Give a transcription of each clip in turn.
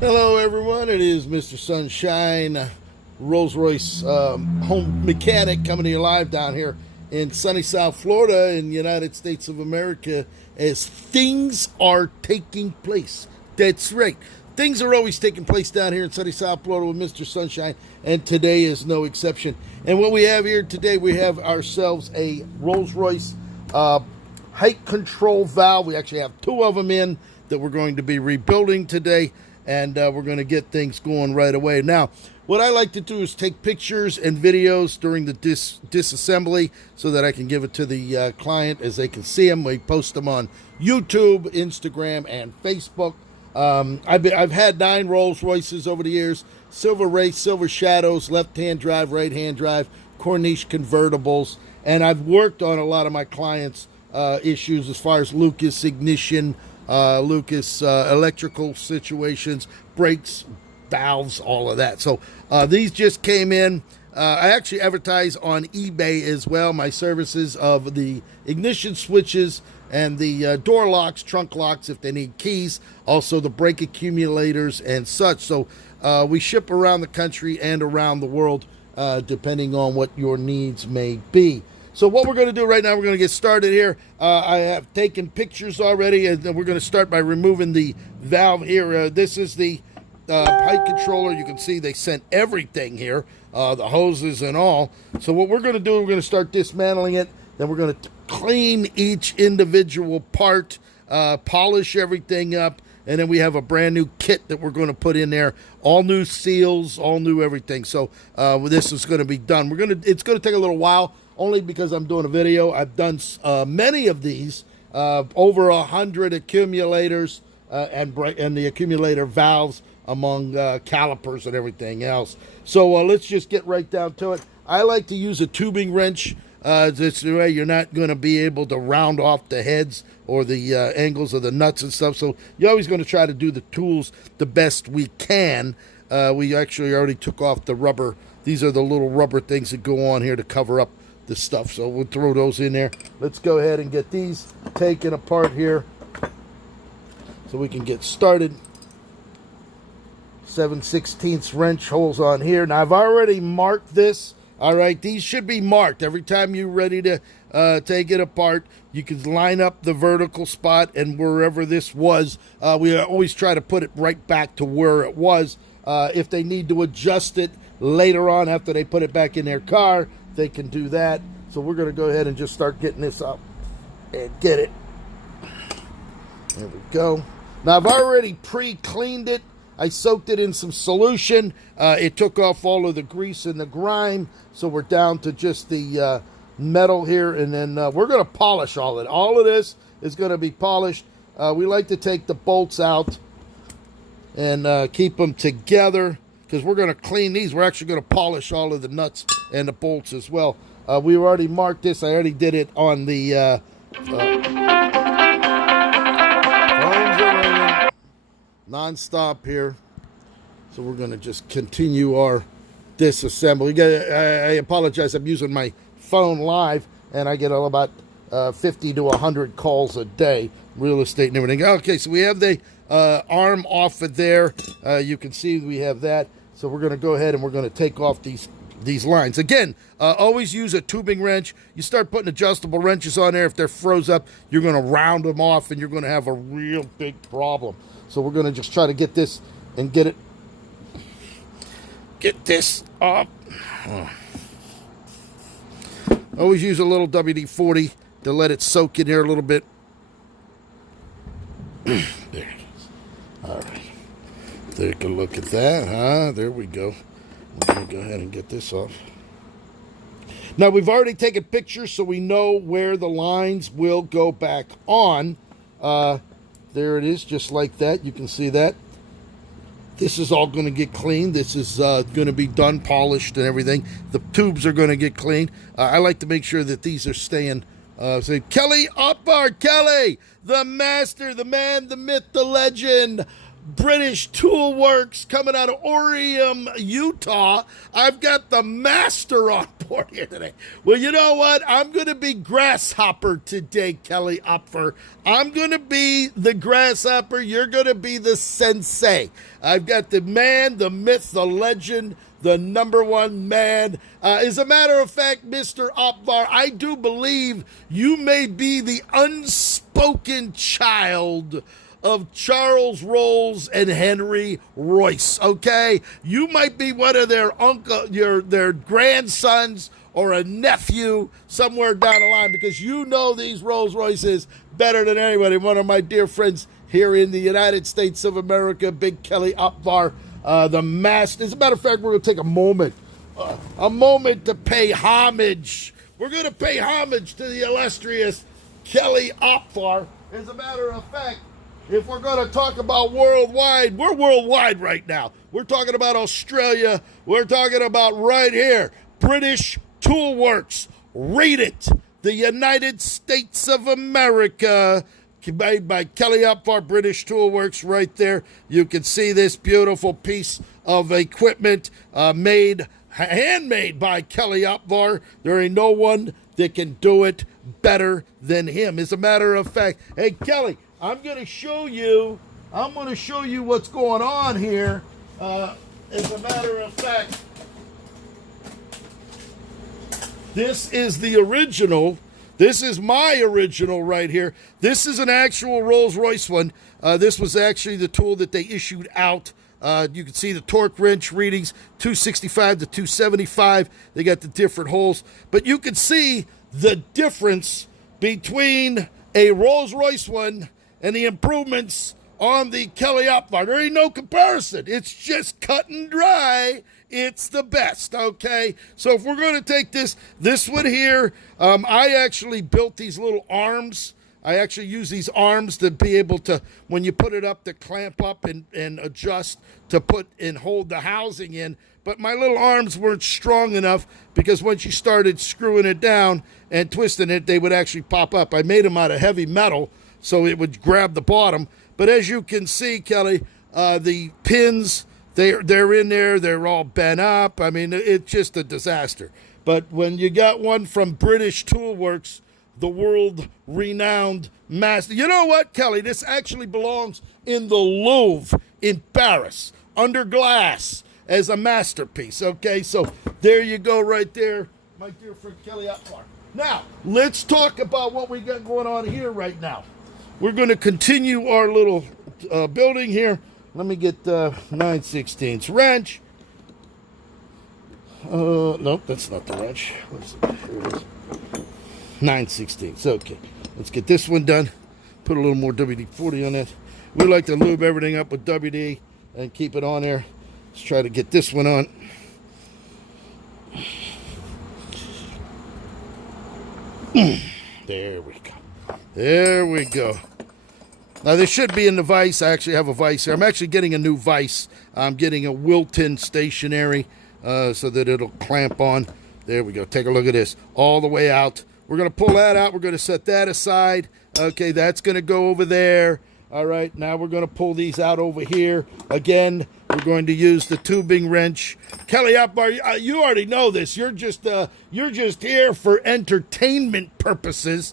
Hello, everyone. It is Mr. Sunshine, Rolls-Royce home mechanic, coming to you live down here in sunny South Florida in the United States of America as things are taking place. That's right. Things are always taking place down here in sunny South Florida with Mr. Sunshine, and today is no exception. And what we have here today, we have ourselves a Rolls-Royce height control valve. We actually have two of them in that we're going to be rebuilding today, and we're going to get things going right away. Now, what I like to do is take pictures and videos during the disassembly so that I can give it to the client as they can see them. We post them on YouTube, Instagram, and Facebook. I've had 9 Rolls Royces over the years: Silver Race, Silver Shadows, left-hand drive, right-hand drive, Corniche convertibles, and I've worked on a lot of my clients' issues as far as Lucas ignition, Lucas electrical situations, brakes, valves, all of that. So these just came in. I actually advertise on eBay as well my services of the ignition switches and the door locks, trunk locks if they need keys, also the brake accumulators and such. So we ship around the country and around the world depending on what your needs may be. So what we're going to do right now, we're going to get started here. I have taken pictures already, and we're going to start by removing the valve here. This is the height controller. You can see they sent everything here, the hoses and all. So what we're going to do, we're going to start dismantling it. Then we're going to clean each individual part, polish everything up, and then we have a brand new kit that we're going to put in there. All new seals, all new everything. So this is going to be done. It's going to take a little while, only because I'm doing a video. I've done many of these, over 100 accumulators and the accumulator valves among calipers and everything else. So let's just get right down to it. I like to use a tubing wrench. This way you're not going to be able to round off the heads or the angles of the nuts and stuff. So you're always going to try to do the tools the best we can. We actually already took off the rubber. These are the little rubber things that go on here to cover up the stuff. So we'll throw those in there. Let's go ahead and get these taken apart here so we can get started. 7/16 wrench holes on here. Now I've already marked this. All right, these should be marked. Every time you're ready to take it apart, you can line up the vertical spot, and wherever this was, we always try to put it right back to where it was. If they need to adjust it later on after they put it back in their car, they can do that. So we're going to go ahead and just start getting this up and get it. There we go. Now I've already pre-cleaned it. I soaked it in some solution. It took off all of the grease and the grime, so we're down to just the metal here, and then we're going to polish all of it. All of this is going to be polished. We like to take the bolts out and keep them together because we're going to clean these. We're actually going to polish all of the nuts and the bolts as well. We already marked this. I already did it on the non-stop here. So we're going to just continue our disassembly. I apologize. I'm using my phone live, and I get about 50 to 100 calls a day, real estate and everything. Okay, so we have the arm off of there. You can see we have that. So we're going to go ahead and we're going to take off these lines. Again, always use a tubing wrench. You start putting adjustable wrenches on there, if they're froze up, you're going to round them off, and you're going to have a real big problem. So we're going to just try to get this and get this up. Always use a little WD-40 to let it soak in here a little bit. There it is. All right. Take a look at that. There we go. We're going to go ahead and get this off. Now, we've already taken pictures, so we know where the lines will go back on. There it is, just like that. You can see that. This is all going to get cleaned. This is going to be done, polished and everything. The tubes are going to get cleaned. I like to make sure that these are staying. Say, Kelly Uppard, Kelly, the master, the man, the myth, the legend, British Tool Works coming out of Orem, Utah. I've got the master on board here today. Well, you know what? I'm going to be grasshopper today, Kelly Upfer. I'm going to be the grasshopper. You're going to be the sensei. I've got the man, the myth, the legend, the number one man. As a matter of fact, Mr. Opvar, I do believe you may be the unspoken child of Charles Rolls and Henry Royce, okay? You might be one of their their grandsons or a nephew somewhere down the line, because you know these Rolls Royces better than anybody. One of my dear friends here in the United States of America, Big Kelly Opvar, the master. As a matter of fact, we're going to take a moment to pay homage. We're going to pay homage to the illustrious Kelly Opvar. As a matter of fact, if we're going to talk about worldwide, we're worldwide right now. We're talking about Australia. We're talking about right here, British Tool Works. Read it. The United States of America, made by Kelly Opvar, British Tool Works right there. You can see this beautiful piece of equipment handmade by Kelly Opvar. There ain't no one that can do it better than him. As a matter of fact, hey, Kelly, I'm going to show you what's going on here. As a matter of fact, this is the original. This is my original right here. This is an actual Rolls-Royce one. This was actually the tool that they issued out. You can see the torque wrench readings, 265 to 275. They got the different holes. But you can see the difference between a Rolls-Royce one and the improvements on the Kelly Opvar. There ain't no comparison. It's just cut and dry. It's the best, okay? So if we're going to take this one here, I actually built these little arms. I actually use these arms to be able to, when you put it up, to clamp up and adjust to put and hold the housing in. But my little arms weren't strong enough, because once you started screwing it down and twisting it, they would actually pop up. I made them out of heavy metal, so it would grab the bottom. But as you can see, Kelly, the pins, they're in there. They're all bent up. I mean, it's just a disaster. But when you got one from British Tool Works, the world-renowned master. You know what, Kelly? This actually belongs in the Louvre in Paris, under glass, as a masterpiece, okay? So there you go right there, my dear friend Kelly Opvar. Now, let's talk about what we got going on here right now. We're going to continue our little building here. Let me get 9/16 wrench. Nope, that's not the wrench. Here it is. 9/16. Okay, let's get this one done. Put a little more WD-40 on it. We like to lube everything up with WD and keep it on there. Let's try to get this one on. There we go. There we go. Now, this should be in the vise. I actually have a vise here. I'm actually getting a new vise. I'm getting a Wilton stationary so that it'll clamp on. There we go. Take a look at this. All the way out. We're going to pull that out. We're going to set that aside. Okay, that's going to go over there. All right, now we're going to pull these out over here. Again, we're going to use the tubing wrench. Kelly Opvar, you already know this. You're just here for entertainment purposes.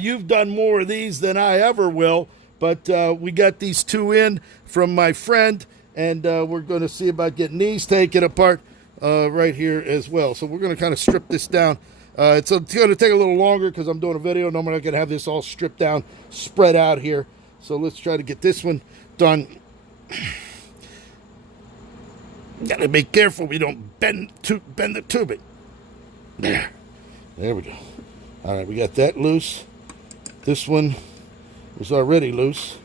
You've done more of these than I ever will. But we got these two in from my friend, and we're going to see about getting these taken apart right here as well. So we're going to kind of strip this down. It's going to take a little longer because I'm doing a video. Normally I can have this all stripped down, spread out here. So let's try to get this one done. Got to be careful we don't bend the tubing. There we go. All right, we got that loose. This one was already loose,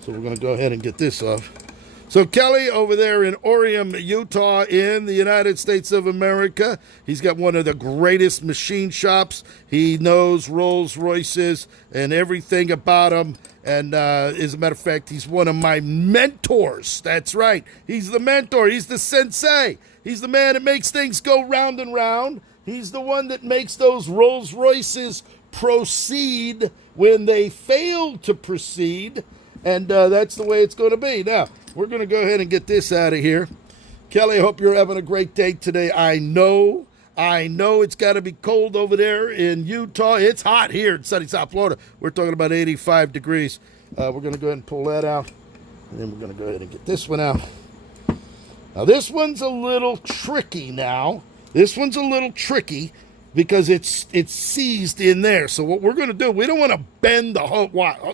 so we're going to go ahead and get this off. So Kelly over there in Orem, Utah, in the United States of America, he's got one of the greatest machine shops. He knows Rolls Royces and everything about them. And as a matter of fact, he's one of my mentors. That's right. He's the mentor. He's the sensei. He's the man that makes things go round and round. He's the one that makes those Rolls Royces proceed when they fail to proceed. And that's the way it's going to be. Now, we're going to go ahead and get this out of here. Kelly, I hope you're having a great day today. I know it's got to be cold over there in Utah. It's hot here in sunny South Florida. We're talking about 85 degrees. We're going to go ahead and pull that out. And then we're going to go ahead and get this one out. Now, this one's a little tricky now. This one's a little tricky because it's seized in there. So what we're going to do, we don't want to bend the whole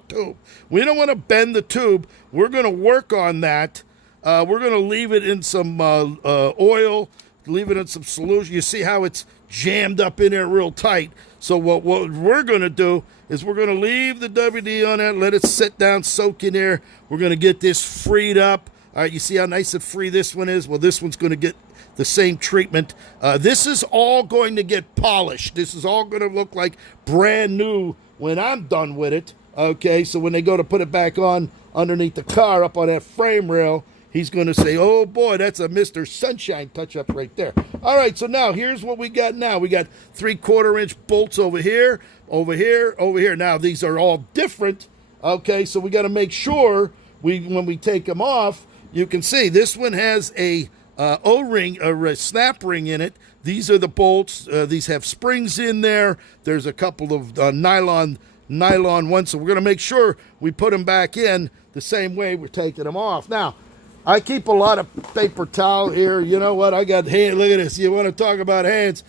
tube. We don't want to bend the tube. We're going to work on that. We're going to leave it in some oil, leave it in some solution. You see how it's jammed up in there real tight. So what we're going to do is we're going to leave the WD on it, let it sit down, soak in there. We're going to get this freed up. All right, you see how nice and free this one is? Well, this one's going to get the same treatment. This is all going to get polished. This is all going to look like brand new when I'm done with it. Okay, so when they go to put it back on underneath the car up on that frame rail, he's going to say, oh, boy, that's a Mr. Sunshine touch-up right there. All right, so now here's what we got now. We got 3/4-inch bolts over here, over here, over here. Now, these are all different, okay, so we got to make sure when we take them off, you can see this one has a O-ring, a snap ring in it. These are the bolts. These have springs in there. There's a couple of nylon ones, so we're going to make sure we put them back in the same way we're taking them off. Now, I keep a lot of paper towel here. You know what? I got hands. Look at this. You want to talk about hands?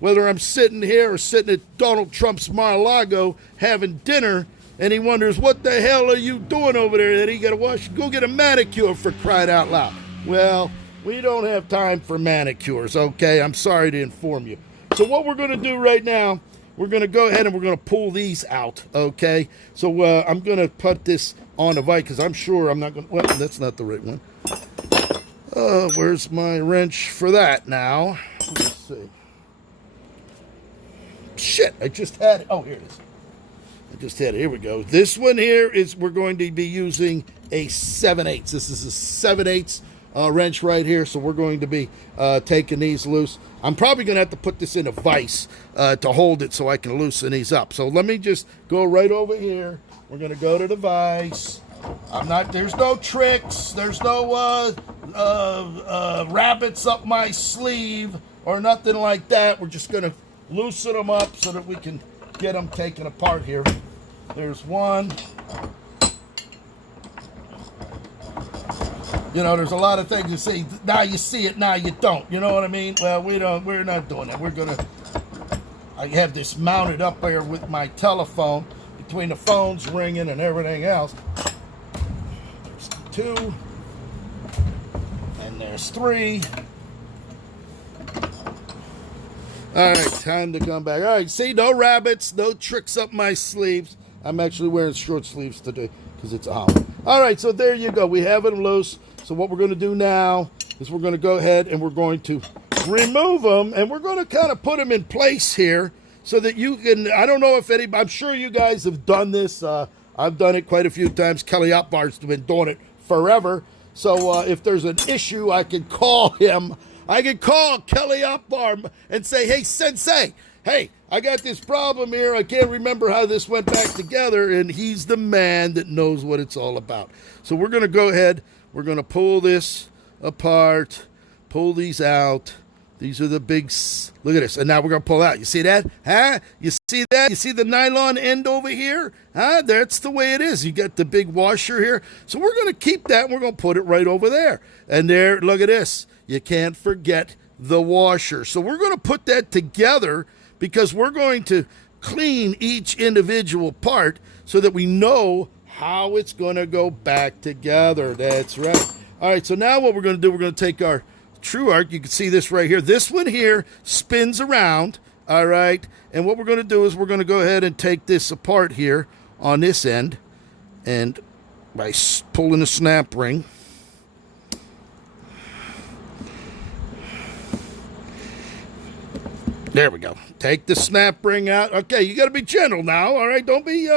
Whether I'm sitting here or sitting at Donald Trump's Mar-a-Lago having dinner, and he wonders, what the hell are you doing over there, Eddie? You got to wash. Go get a manicure, for crying out loud. Well, we don't have time for manicures, okay? I'm sorry to inform you. So what we're going to do right now, we're going to go ahead and we're going to pull these out, okay? So I'm going to put this on the vise because I'm sure I'm not going to... Well, that's not the right one. Where's my wrench for that now? Let's see. Shit, I just had it. Oh, here it is. I just had it. Here we go. This one here is we're going to be using a 7/8. This is a 7/8 wrench right here. So we're going to be taking these loose. I'm probably going to have to put this in a vise to hold it so I can loosen these up. So let me just go right over here. We're going to go to the vise. There's no tricks. There's no rabbits up my sleeve or nothing like that. We're just going to loosen them up so that we can get them taken apart here. There's one. You know, there's a lot of things you see. Now you see it, now you don't. You know what I mean? Well, we're not doing that. I have this mounted up there with my telephone between the phones ringing and everything else. There's 2. And there's 3. All right, time to come back. All right, see, no rabbits, no tricks up my sleeves. I'm actually wearing short sleeves today because it's a holiday. All right, so there you go. We have them loose. So what we're going to do now is we're going to go ahead and we're going to remove them, and we're going to kind of put them in place here so that you can, I don't know if anybody, I'm sure you guys have done this. I've done it quite a few times. Kelly Opbar's been doing it forever. So if there's an issue, I can call him. I can call Kelly Opbar and say, hey, Sensei, hey, I got this problem here. I can't remember how this went back together. And he's the man that knows what it's all about. So we're going to go ahead. We're going to pull this apart, pull these out. These are the big, look at this. And now we're going to pull out. You see that? Huh? You see that? You see the nylon end over here? Huh? That's the way it is. You got the big washer here. So we're going to keep that and we're going to put it right over there. And there, look at this. You can't forget the washer. So we're going to put that together because we're going to clean each individual part so that we know how it's going to go back together. That's right. All right, so now what we're going to do, we're going to take our True Arc. You can see this right here. This one here spins around, all right? And what we're going to do is we're going to go ahead and take this apart here on this end, and by pulling the snap ring, there we go. Take the snap ring out. Okay, you got to be gentle now, all right? Don't be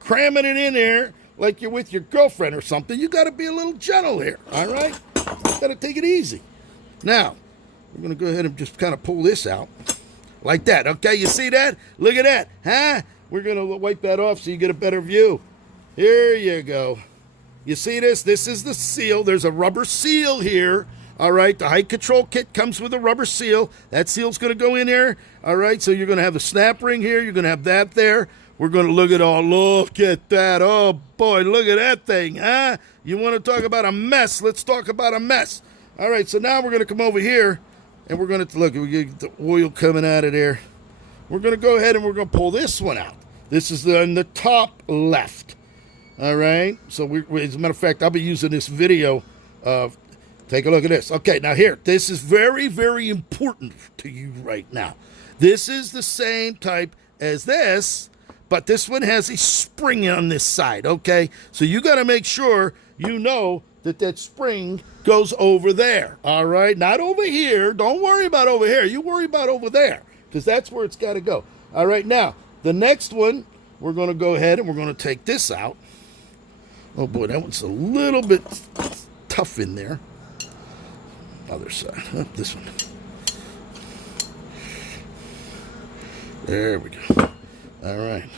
cramming it in there like you're with your girlfriend or something. You got to be a little gentle here, all right? Got to take it easy. Now, we're going to go ahead and just kind of pull this out like that, okay? You see that? Look at that, huh? We're going to wipe that off so you get a better view. Here you go. You see this? This is the seal. There's a rubber seal here. All right, the height control kit comes with a rubber seal. That seal's going to go in there. All right, so you're going to have the snap ring here. You're going to have that there. We're going to look at that. Oh, boy, look at that thing, huh? You want to talk about a mess? Let's talk about a mess. All right, so now we're going to come over here, and we're going to, look, we get the oil coming out of there. We're going to go ahead and we're going to pull this one out. This is in the top left. All right, so as a matter of fact, I'll be using this video of, take a look at this. Okay, now here, this is very, very important to you right now. This is the same type as this, but this one has a spring on this side, okay? So you got to make sure you know that spring goes over there, all right? Not over here. Don't worry about over here. You worry about over there, because that's where it's got to go. All right, now, the next one, we're going to go ahead and we're going to take this out. Oh, boy, that one's a little bit tough in there. Other side. Oh, this one. There we go. All right.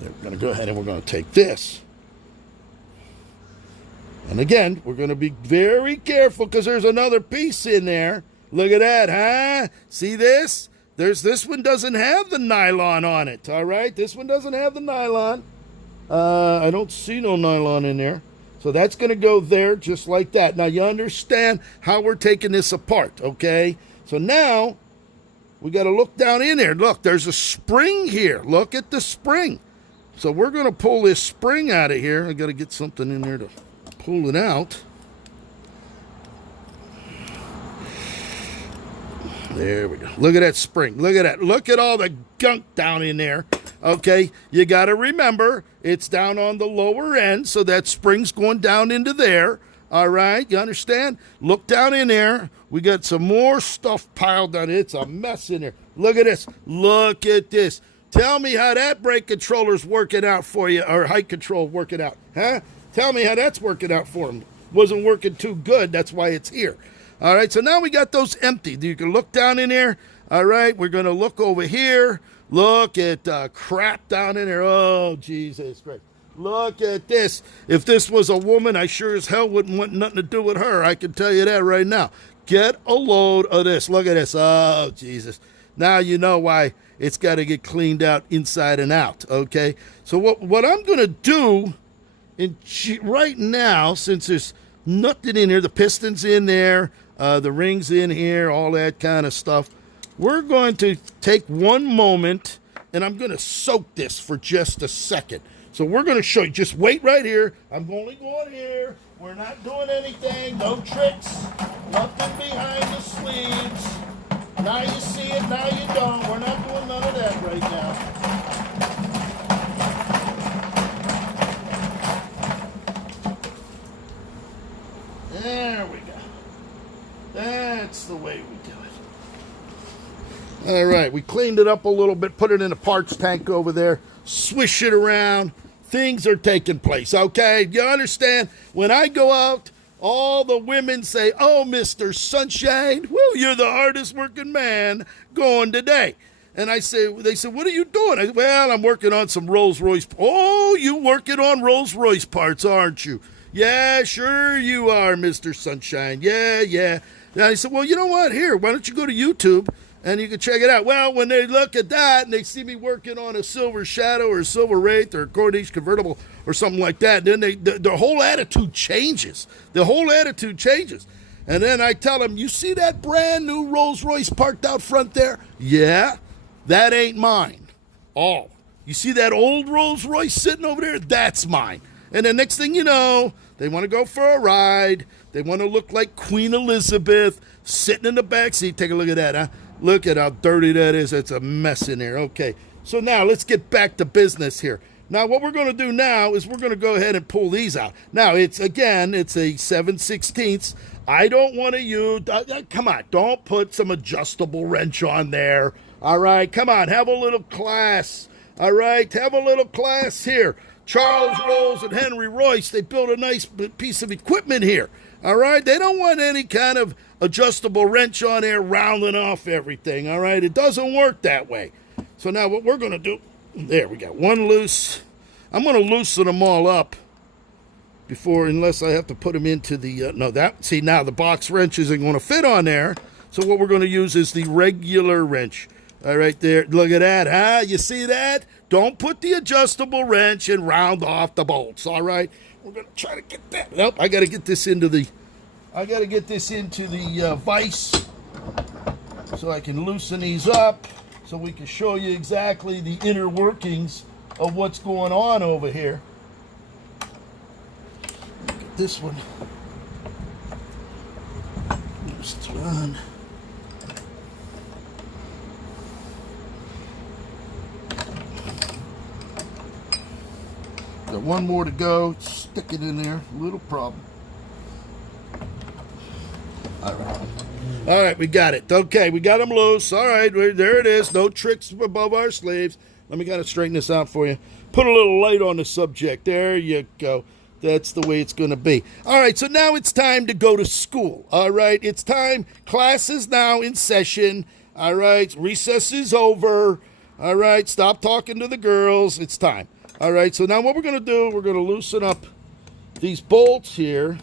We're going to go ahead and we're going to take this. And again, we're going to be very careful because there's another piece in there. Look at that, huh? See this? This one doesn't have the nylon on it, all right? This one doesn't have the nylon. I don't see no nylon in there. So that's going to go there just like that. Now, you understand how we're taking this apart, okay? So now, we got to look down in there. Look, there's a spring here. Look at the spring. So we're going to pull this spring out of here. I got to get something in there to pull it out. There we go. Look at that spring. Look at that. Look at all the gunk down in there. Okay, you got to remember, it's down on the lower end, so that spring's going down into there. All right, you understand? Look down in there. We got some more stuff piled on it. It's a mess in there. Look at this. Look at this. Tell me how that brake controller's working out for you, or height control working out, huh? Tell me how that's working out for him. Wasn't working too good. That's why it's here. All right, so now we got those empty. You can look down in there. All right, we're going to look over here. Look at the crap down in there. Oh, Jesus Christ. Look at this. If this was a woman, I sure as hell wouldn't want nothing to do with her. I can tell you that right now. Get a load of this. Look at this. Oh, Jesus. Now you know why it's got to get cleaned out inside and out, okay? So what I'm going to do right now, since there's nothing in here, the piston's in there, the ring's in here, all that kind of stuff, we're going to take one moment, and I'm going to soak this for just a second. So we're going to show you. Just wait right here. I'm only going here. We're not doing anything. No tricks. Nothing behind the sleeves. Now you see it. Now you don't. We're not doing none of that right now. There we go. That's the way we do it. All right, we cleaned it up a little bit, put it in a parts tank over there, swish it around. Things are taking place, okay? You understand? When I go out, all the women say, "Oh, Mr. Sunshine, woo, you're the hardest working man going today." And they say, "What are you doing?" I say, "Well, I'm working on some Rolls Royce." "Oh, you working on Rolls Royce parts, aren't you?" "Yeah, sure you are, Mr. Sunshine. Yeah. And I said, "Well, you know what? Here, why don't you go to YouTube and you can check it out." Well, when they look at that and they see me working on a Silver Shadow or a Silver Wraith or a Corniche convertible or something like that, then the whole attitude changes. The whole attitude changes. And then I tell them, "You see that brand new Rolls Royce parked out front there?" "Yeah, that ain't mine." "Oh, you see that old Rolls Royce sitting over there? That's mine." And the next thing you know, they want to go for a ride. They want to look like Queen Elizabeth sitting in the back seat. Take a look at that, huh? Look at how dirty that is. It's a mess in there. Okay, so now let's get back to business here. Now, what we're going to do now is we're going to go ahead and pull these out. Now, it's a 7/16. I don't want to use, come on, don't put some adjustable wrench on there. All right, come on, have a little class. All right, have a little class here. Charles Rolls and Henry Royce, they built a nice piece of equipment here. All right, they don't want any kind of adjustable wrench on there rounding off everything. All right, it doesn't work that way. So now what we're going to do, there we got one loose. I'm going to loosen them all up. unless I have to put them into the, see, now the box wrench isn't going to fit on there. So what we're going to use is the regular wrench. All right, there. Look at that, huh? You see that? Don't put the adjustable wrench and round off the bolts, all right? We're going to try to get that. Nope, I got to get this into the, vise so I can loosen these up so we can show you exactly the inner workings of what's going on over here. Look at this one. There's John. Got one more to go. Stick it in there. Little problem. All right, we got it. Okay, we got them loose. All right, there it is. No tricks above our sleeves. Let me kind of straighten this out for you. Put a little light on the subject. There you go. That's the way it's going to be. All right, so now it's time to go to school. All right, it's time. Class is now in session. All right, recess is over. All right, stop talking to the girls. It's time. All right, so now what we're going to do, we're going to loosen up these bolts here.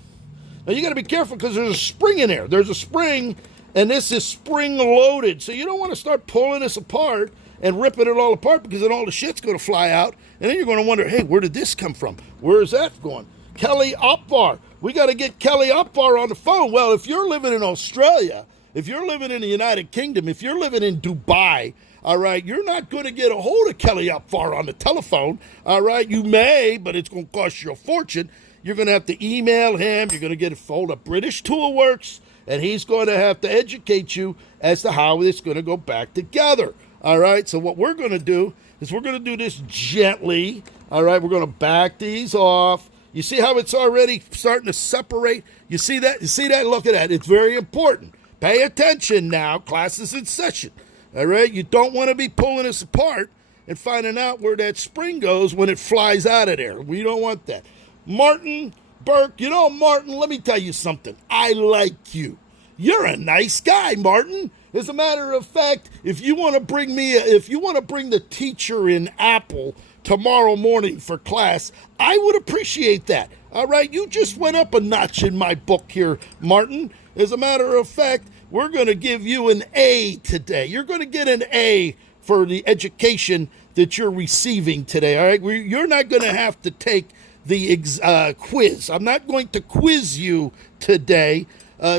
Now, you got to be careful because there's a spring in there. There's a spring, and this is spring-loaded. So you don't want to start pulling this apart and ripping it all apart because then all the shit's going to fly out. And then you're going to wonder, hey, where did this come from? Where is that going? Kelly Opvar. We got to get Kelly Opvar on the phone. Well, if you're living in Australia, if you're living in the United Kingdom, if you're living in Dubai, all right, you're not going to get a hold of Kelly Opvar on the telephone. All right, you may, but it's going to cost you a fortune. You're going to have to email him. You're going to get a hold of British Toolworks, and he's going to have to educate you as to how it's going to go back together. All right, so what we're going to do is we're going to do this gently. All right, we're going to back these off. You see how it's already starting to separate? You see that? You see that? Look at that. It's very important. Pay attention now. Class is in session. All right, you don't want to be pulling this apart and finding out where that spring goes when it flies out of there. We don't want that. Martin Burke, Martin, let me tell you something. I like you. You're a nice guy, Martin. As a matter of fact, if you want to bring the teacher in Apple tomorrow morning for class, I would appreciate that. All right, you just went up a notch in my book here, Martin. As a matter of fact, we're going to give you an A today. You're going to get an A for the education that you're receiving today, all right? You're not going to have to take the quiz. I'm not going to quiz you today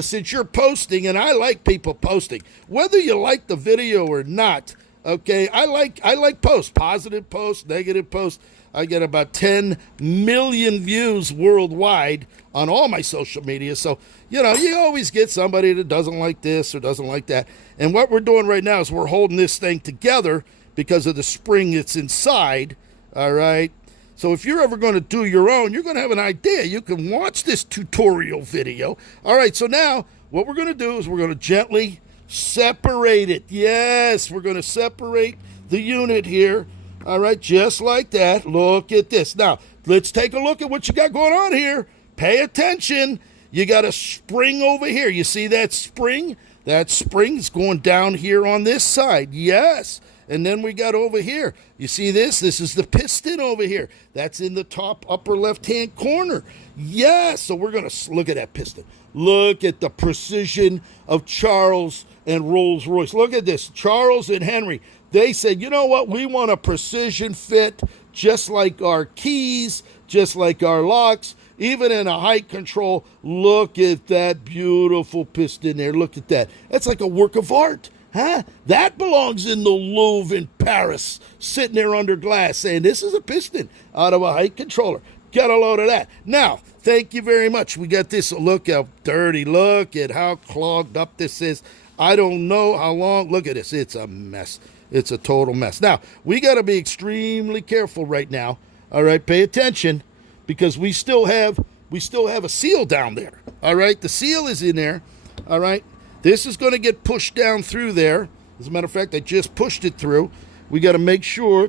since you're posting, and I like people posting. Whether you like the video or not, okay, I like posts, positive posts, negative posts. I get about 10 million views worldwide on all my social media. So, you always get somebody that doesn't like this or doesn't like that. And what we're doing right now is we're holding this thing together because of the spring that's inside, all right? So if you're ever going to do your own, you're going to have an idea. You can watch this tutorial video. All right, so now what we're going to do is we're going to gently separate it. Yes, we're going to separate the unit here. All right, just like that. Look at this. Now, let's take a look at what you got going on here. Pay attention. You got a spring over here. You see that spring? That spring's going down here on this side. Yes. And then we got over here. You see this? This is the piston over here. That's in the top upper left-hand corner. Yes. So we're going to look at that piston. Look at the precision of Charles and Rolls-Royce. Look at this. Charles and Henry. They said, you know what? We want a precision fit just like our keys, just like our locks, even in a height control. Look at that beautiful piston there. Look at that. That's like a work of art. Huh? That belongs in the Louvre in Paris, sitting there under glass saying, this is a piston out of a height controller. Get a load of that. Now, thank you very much. We got this. Look how dirty. Look at how clogged up this is. I don't know how long. Look at this. It's a mess. It's a total mess. Now, we got to be extremely careful right now. All right, pay attention because we still have a seal down there. All right, the seal is in there. All right. This is going to get pushed down through there. As a matter of fact, I just pushed it through. We got to make sure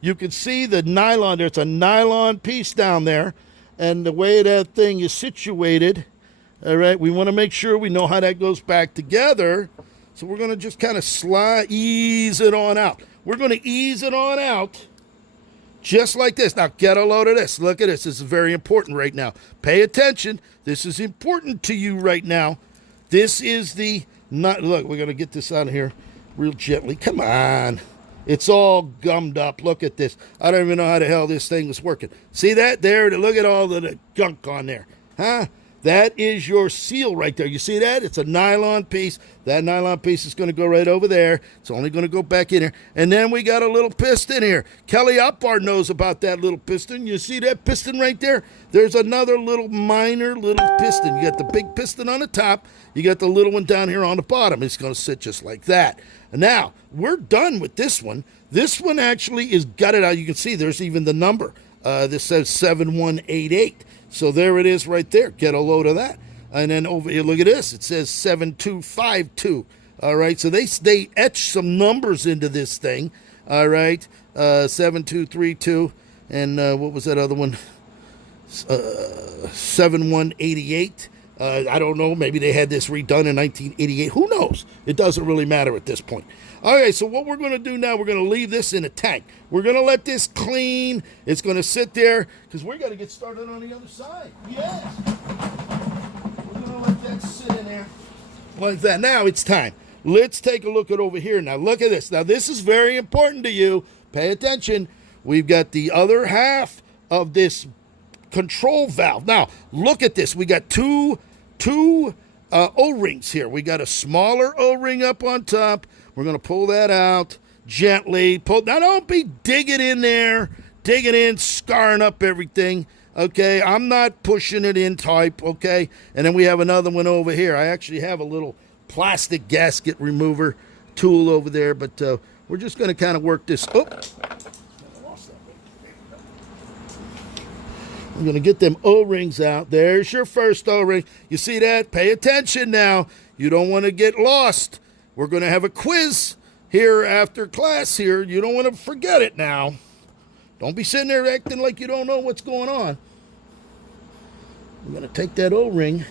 you can see the nylon. There's a nylon piece down there. And the way that thing is situated, all right, we want to make sure we know how that goes back together. So we're going to just kind of ease it on out. We're going to ease it on out Just like this. Now, get a load of this. Look at this. This is very important right now. Pay attention. This is important to you right now. This is the, not, look, we're going to get this out of here real gently. Come on. It's all gummed up. Look at this. I don't even know how the hell this thing is working. See that? There. Look at all of the gunk on there. Huh? That is your seal right there. You see that? It's a nylon piece. That nylon piece is going to go right over there. It's only going to go back in here. And then we got a little piston here. Kelly Opar knows about that little piston. You see that piston right there? There's another little minor little piston. You got the big piston on the top. You got the little one down here on the bottom. It's going to sit just like that. Now, we're done with this one. This one actually is gutted out. You can see there's even the number. This says 7188. So there it is right there. Get a load of that. And then over here, look at this. It says 7252. All right. So they etch some numbers into this thing. All right. 7232. And what was that other one? 7188. I don't know. Maybe they had this redone in 1988. Who knows? It doesn't really matter at this point. Okay, so what we're going to do now, we're going to leave this in a tank. We're going to let this clean. It's going to sit there because we're going to get started on the other side. Yes. We're going to let that sit in there like that. Now it's time. Let's take a look at over here. Now look at this. Now this is very important to you. Pay attention. We've got the other half of this control valve. Now look at this. We got two O-rings here. We got a smaller O-ring up on top. We're going to pull that out gently. Now, don't be digging in there, scarring up everything, okay? I'm not pushing it in type, okay? And then we have another one over here. I actually have a little plastic gasket remover tool over there, but we're just going to kind of work this. Oh, I'm going to get them O-rings out. There's your first O-ring. You see that? Pay attention now. You don't want to get lost. We're going to have a quiz here after class here. You don't want to forget it now. Don't be sitting there acting like you don't know what's going on. I'm going to take that O-ring,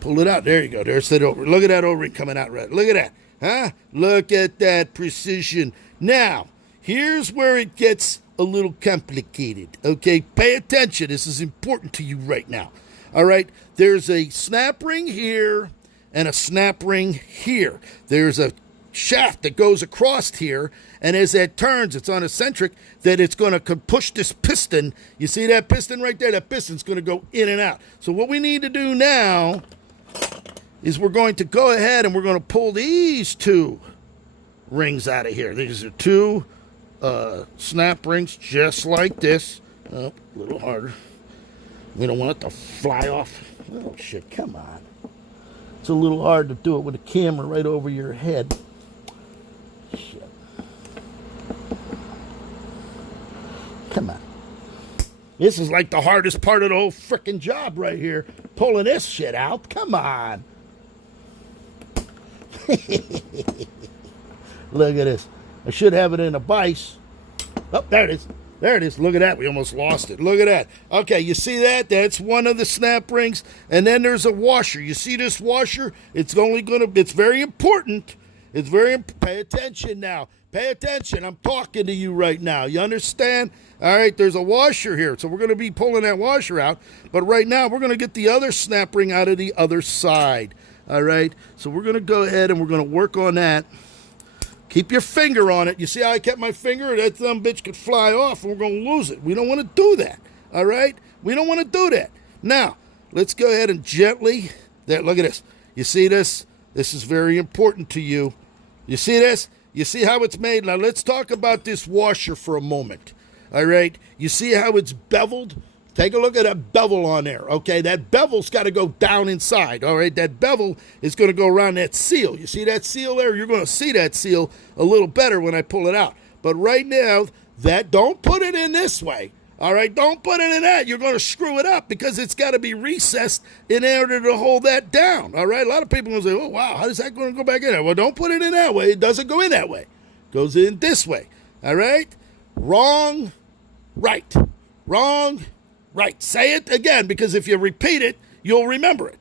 pull it out. There you go. There's that O-ring. Look at that O-ring coming out right. Look at that. Huh? Look at that precision. Now, here's where it gets a little complicated. Okay? Pay attention. This is important to you right now. All right? There's a snap ring here and a snap ring here. There's a shaft that goes across here, and as that turns, it's on eccentric, that it's going to push this piston. You see that piston right there? That piston's going to go in and out. So what we need to do now is we're going to go ahead and we're going to pull these two rings out of here. These are two snap rings just like this. Oh, a little harder. We don't want it to fly off. Oh, shit, come on. It's a little hard to do it with a camera right over your head. Shit. Come on. This is like the hardest part of the whole frickin' job right here. Pulling this shit out. Come on. Look at this. I should have it in a vise. Oh, there it is. There it is. Look at that. We almost lost it. Look at that. Okay, you see that? That's one of the snap rings. And then there's a washer. You see this washer? It's only going to, it's very important. It's very, pay attention now. Pay attention. I'm talking to you right now. You understand? All right, there's a washer here. So we're going to be pulling that washer out. But right now, we're going to get the other snap ring out of the other side. All right? So we're going to go ahead and we're going to work on that. Keep your finger on it. You see how I kept my finger? That dumb bitch could fly off and we're going to lose it. We don't want to do that. All right? We don't want to do that. Now, let's go ahead and gently. There, look at this. You see this? This is very important to you. You see this? You see how it's made? Now, let's talk about this washer for a moment. All right? You see how it's beveled? Take a look at that bevel on there, okay? That bevel's got to go down inside, all right? That bevel is going to go around that seal. You see that seal there? You're going to see that seal a little better when I pull it out. But right now, don't put it in this way, all right? Don't put it in that. You're going to screw it up because it's got to be recessed in order to hold that down, all right? A lot of people are going to say, oh, wow, how is that going to go back in there? Well, don't put it in that way. It doesn't go in that way. It goes in this way, all right? Wrong, right. Wrong, right. Say it again, because if you repeat it, you'll remember it.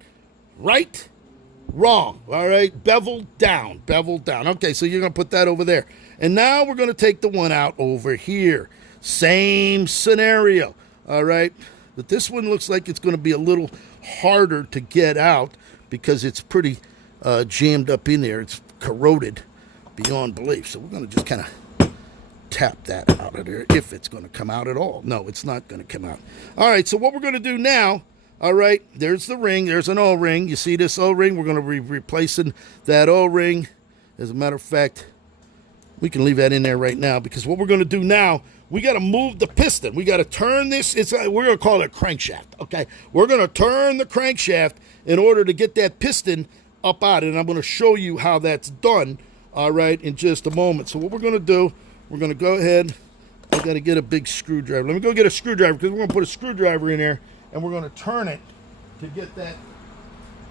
Right, wrong. All right, bevel down, bevel down. Okay, so you're going to put that over there. And now we're going to take the one out over here. Same scenario, all right? But this one looks like it's going to be a little harder to get out because it's pretty jammed up in there. It's corroded beyond belief. So we're going to just kind of tap that out of there if it's going to come out at all. No, it's not going to come out. All right, so what we're going to do now, all right, there's the ring. There's an O-ring. You see this O-ring? We're going to be replacing that O-ring. As a matter of fact, we can leave that in there right now because what we're going to do now, we got to move the piston. We got to turn this. We're going to call it a crankshaft, okay? We're going to turn the crankshaft in order to get that piston up out, and I'm going to show you how that's done, all right, in just a moment. So what we're going to do, we're going to go ahead. I got to get a big screwdriver. Let me go get a screwdriver because we're going to put a screwdriver in there, and we're going to turn it to get that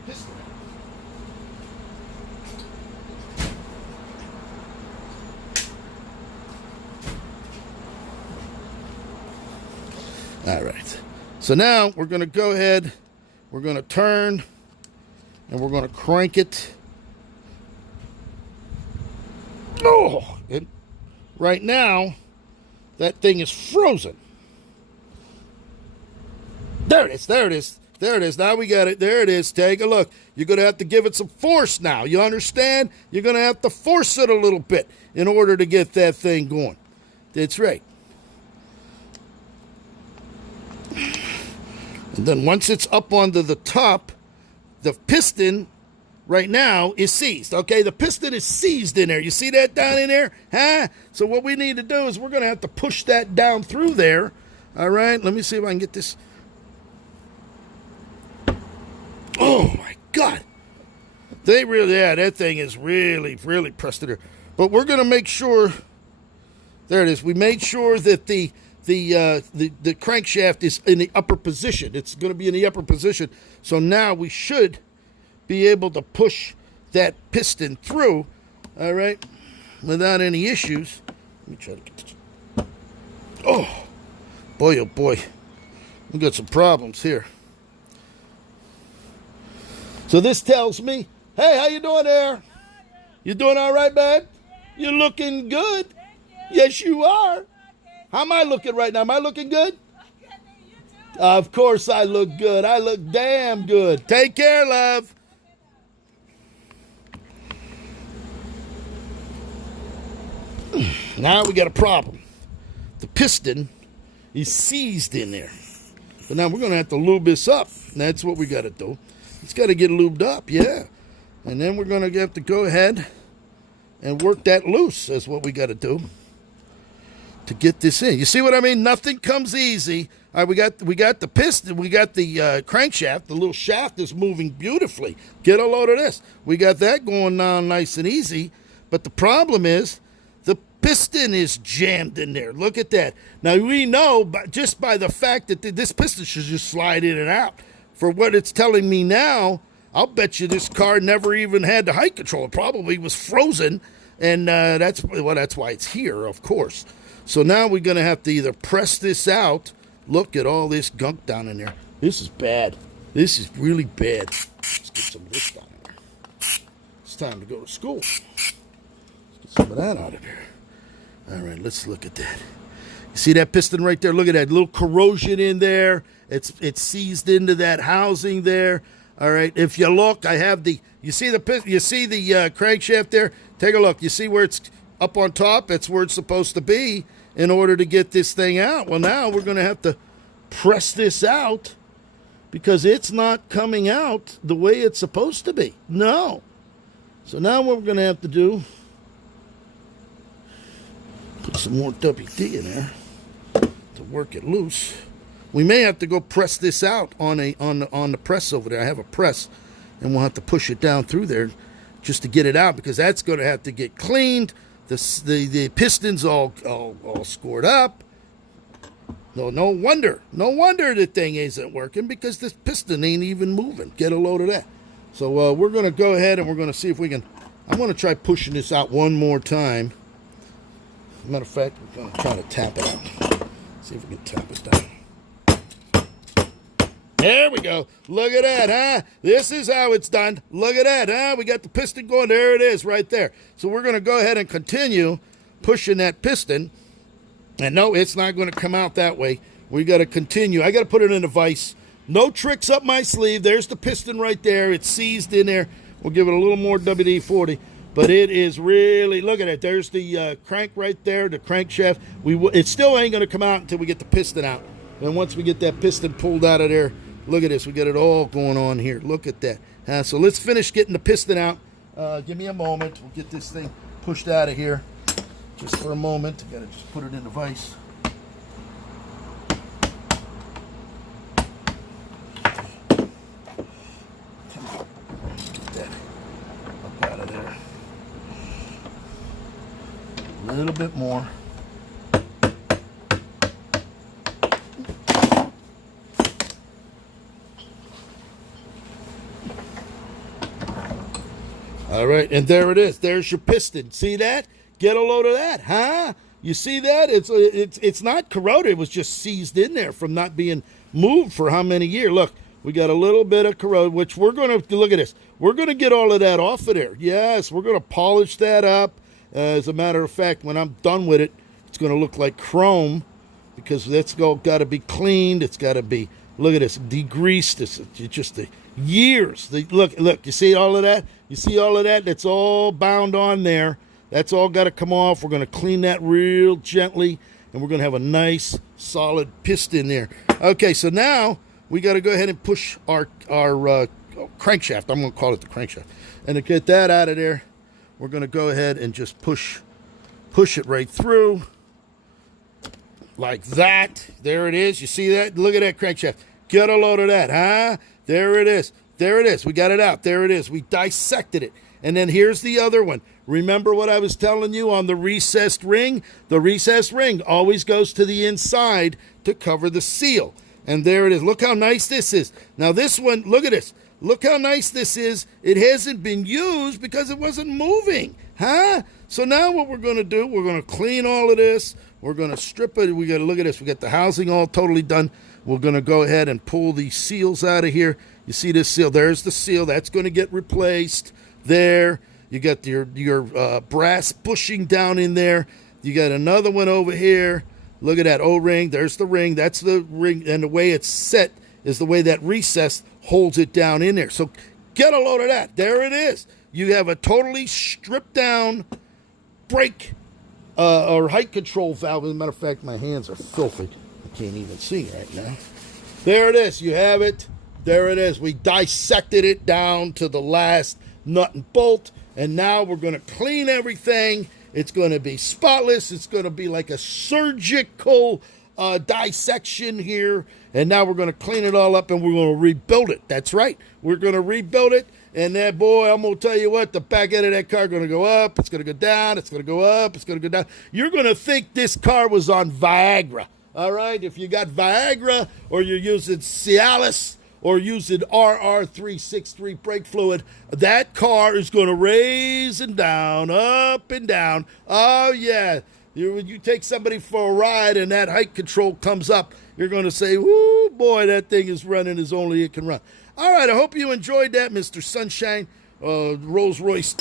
piston. All right. So now we're going to go ahead, we're going to turn, and we're going to crank it. Oh! And right now, that thing is frozen. There it is, there it is, there it is. Now we got it. There it is. Take a look. You're going to have to give it some force now. You understand? You're going to have to force it a little bit in order to get that thing going. That's right. And then once it's up onto the top, the piston right now is seized. Okay, the piston is seized in there. You see that down in there? Huh? So what we need to do is we're going to have to push that down through there. All right, let me see if I can get this. Oh, my God. That thing is really, really pressed in there. But we're going to make sure, there it is. We made sure that the crankshaft is in the upper position. It's going to be in the upper position. So now we should be able to push that piston through, all right, without any issues. Let me try to get this. Oh boy. We got some problems here. So this tells me, hey, how you doing there? You doing all right, man? You're looking good. Yes, you are. How am I looking right now? Am I looking good? Of course I look good. I look damn good. Take care, love. Now we got a problem. The piston is seized in there. But now we're going to have to lube this up. That's what we got to do. It's got to get lubed up, yeah. And then we're going to have to go ahead and work that loose. That's what we got to do to get this in. You see what I mean? Nothing comes easy. All right, we got the piston, we got the crankshaft. The little shaft is moving beautifully. Get a load of this. We got that going on nice and easy. But the problem is the piston is jammed in there. Look at that. Now we know just by the fact that this piston should just slide in and out. For what it's telling me now, I'll bet you this car never even had the height control. It probably was frozen, and that's why it's here, of course. So now we're going to have to either press this out. Look at all this gunk down in there. This is bad. This is really bad. Let's get some of this down in there. It's time to go to school. Let's get some of that out of there. All right, let's look at that. You see that piston right there? Look at that little corrosion in there. It's seized into that housing there. All right. If you look, I have you see the crankshaft there? Take a look. You see where it's up on top? That's where it's supposed to be in order to get this thing out. Well, now we're going to have to press this out because it's not coming out the way it's supposed to be. No. So now what we're going to have to do, put some more WD in there to work it loose. We may have to go press this out on the press over there. I have a press, and we'll have to push it down through there just to get it out because that's going to have to get cleaned. The piston's all scored up. No wonder the thing isn't working because this piston ain't even moving. Get a load of that. So we're going to go ahead and we're going to see if we can. I'm going to try pushing this out one more time. Matter of fact, we're going to try to tap it out. See if we can tap it down. There we go. Look at that, huh? This is how it's done. Look at that, huh? We got the piston going. There it is right there. So we're going to go ahead and continue pushing that piston And no, it's not going to come out that way. We got to continue. I got to put it in a vise. No tricks up my sleeve. There's the piston right there. It's seized in there. We'll give it a little more WD-40. But it is really, look at it. There's the crank right there, the crankshaft. It still ain't going to come out until we get the piston out. And once we get that piston pulled out of there, look at this. We got it all going on here. Look at that. So let's finish getting the piston out. Give me a moment. We'll get this thing pushed out of here. Just for a moment. Got to just put it in the vise. A little bit more. All right, and there it is. There's your piston. See that? Get a load of that, huh? You see that? It's not corroded. It was just seized in there from not being moved for how many years? Look, we got a little bit of corrosion, which we're going to look at this. We're going to get all of that off of there. Yes, we're going to polish that up. As a matter of fact, when I'm done with it, it's going to look like chrome because that's got to be cleaned. It's got to be, look at this, degreased. It's just the years. Look, you see all of that? You see all of that? That's all bound on there. That's all got to come off. We're going to clean that real gently, and we're going to have a nice, solid piston there. Okay, so now we got to go ahead and push our crankshaft. I'm going to call it the crankshaft. And to get that out of there, we're going to go ahead and just push it right through like that. There it is. You see that? Look at that crankshaft. Get a load of that, huh? There it is. There it is. We got it out. There it is. We dissected it. And then here's the other one. Remember what I was telling you on the recessed ring? The recessed ring always goes to the inside to cover the seal. And there it is. Look how nice this is. Now this one, look at this. Look how nice this is. It hasn't been used because it wasn't moving, huh? So now what we're going to do, we're going to clean all of this. We're going to strip it. We got to look at this. We got the housing all totally done. We're going to go ahead and pull these seals out of here. You see this seal? There's the seal. That's going to get replaced there. You got your brass bushing down in there. You got another one over here. Look at that O-ring. There's the ring. That's the ring. And the way it's set is the way that recess holds it down in there. So get a load of that. There it is. You have a totally stripped down brake or height control valve. As a matter of fact, my hands are filthy. I can't even see right now. There it is. You have it. There it is. We dissected it down to the last nut and bolt. And now we're going to clean everything. It's going to be spotless. It's going to be like a surgical dissection here. And now we're going to clean it all up and we're going to rebuild it. That's right. We're going to rebuild it. And that, boy, I'm going to tell you what, the back end of that car is going to go up. It's going to go down. It's going to go up. It's going to go down. You're going to think this car was on Viagra. All right? If you got Viagra or you're using Cialis or using RR363 brake fluid, that car is going to raise and down, up and down. Oh, yeah. You take somebody for a ride and that height control comes up, you're going to say, whoo, boy, that thing is running as only it can run. All right, I hope you enjoyed that, Mr. Sunshine, Rolls-Royce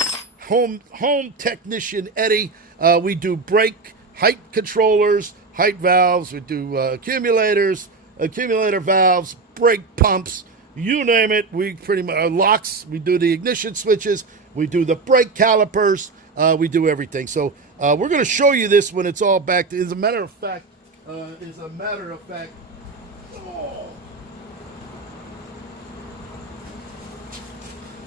home technician Eddy. We do brake, height controllers, height valves. We do accumulators, accumulator valves, brake pumps, you name it. We pretty much locks. We do the ignition switches. We do the brake calipers. We do everything. So we're going to show you this when it's all back. As a matter of fact,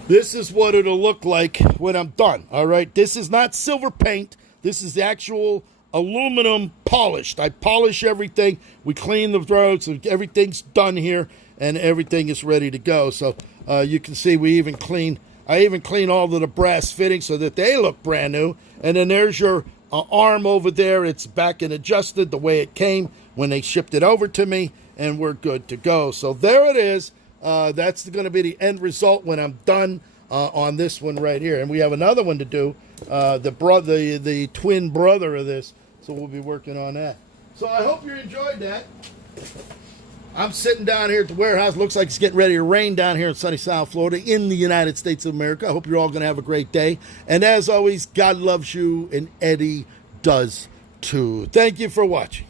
this is what it'll look like when I'm done. All right. This is not silver paint. This is the actual aluminum polished. I polish everything. We clean the roads. Everything's done here, and everything is ready to go. So you can see I even clean all of the brass fittings so that they look brand new. And then there's your arm over there. It's back and adjusted the way it came when they shipped it over to me, and we're good to go. So there it is. That's going to be the end result when I'm done on this one right here. And we have another one to do, the twin brother of this. So we'll be working on that. So I hope you enjoyed that. I'm sitting down here at the warehouse. Looks like it's getting ready to rain down here in sunny South Florida in the United States of America. I hope you're all going to have a great day. And as always, God loves you and Eddy does 2. Thank you for watching.